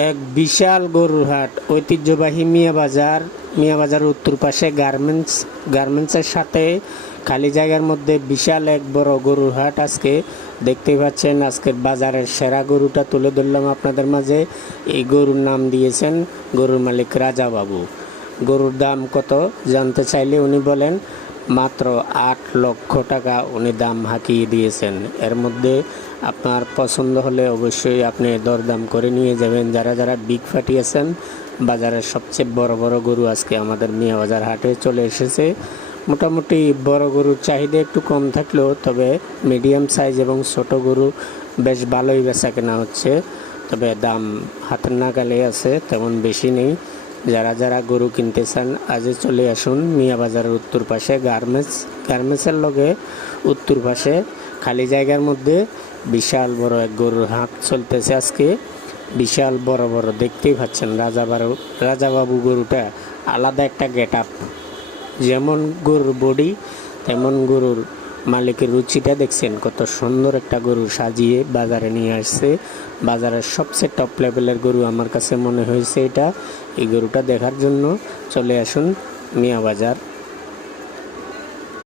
এক বিশাল গরুর হাট, ঐতিহ্যবাহী মিয়া বাজার উত্তর পাশে গার্মেন্টসের সাথে খালি জায়গার মধ্যে বিশাল এক বড় গরুর হাট। আজকে দেখতেই পাচ্ছেন, আজকের বাজারের সেরা গরুটা তুলে ধরলাম আপনাদের মাঝে। এই গরুর নাম দিয়েছেন গরুর মালিক রাজা বাবু। গরুর দাম কত জানতে চাইলে উনি বলেন মাত্র 8 লক্ষ টাকা উনি দাম হাঁকিয়ে দিয়েছেন। এর মধ্যে আপনার পছন্দ হলে অবশ্যই আপনি দরদাম করে নিয়ে যাবেন। যারা যারা বিগ ফাটি আছেন, বাজারের সবচেয়ে বড় বড় গরু আজকে আমাদের মিয়া বাজার হাটে চলে এসেছে। মোটামুটি বড় গরুর চাহিদা একটু কম থাকলেও তবে মিডিয়াম সাইজ এবং ছোট গরু বেশ ভালোই বেচা কেনা হচ্ছে। তবে দাম হাতের নাগালে আছে, তেমন বেশি নেই। যারা যারা গরু কিনতে চান আজই চলে আসুন মিয়া বাজারের উত্তর পাশে গার্মেন্টসের লগে উত্তর পাশে খালি জায়গার মধ্যে বিশাল বড় এক গরুর হাট চলতেছে আজকে। বিশাল বড় বড় দেখতেই পাচ্ছেন রাজাবাবু গরুটা আলাদা একটা গেট আপ। যেমন গরুর বডি তেমন গরুর মালিকের রুচিটা দেখছেন, কত সুন্দর একটা গরু সাজিয়ে বাজারে নিয়ে আসছে। বাজারের সবচেয়ে টপ লেভেলের গরু আমার কাছে মনে হয়েছে এটা। এই গরুটা দেখার জন্য চলে আসুন মিয়া বাজার।